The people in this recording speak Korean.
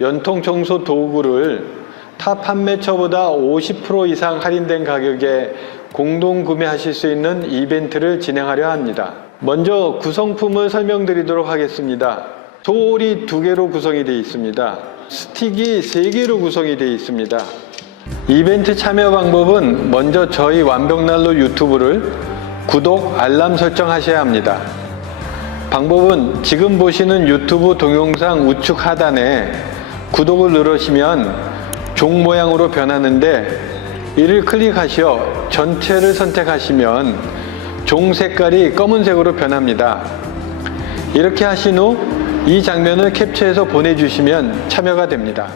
연통 청소 도구를 타 판매처보다 50% 이상 할인된 가격에 공동 구매하실 수 있는 이벤트를 진행하려 합니다. 먼저 구성품을 설명드리도록 하겠습니다. 소홀이 2개로 구성이 되어 있습니다. 스틱이 3개로 구성이 되어 있습니다. 이벤트 참여 방법은 먼저 저희 완벽난로 유튜브를 구독, 알람 설정하셔야 합니다. 방법은 지금 보시는 유튜브 동영상 우측 하단에 구독을 누르시면 종 모양으로 변하는데 이를 클릭하시어 전체를 선택하시면 종 색깔이 검은색으로 변합니다. 이렇게 하신 후 이 장면을 캡처해서 보내주시면 참여가 됩니다.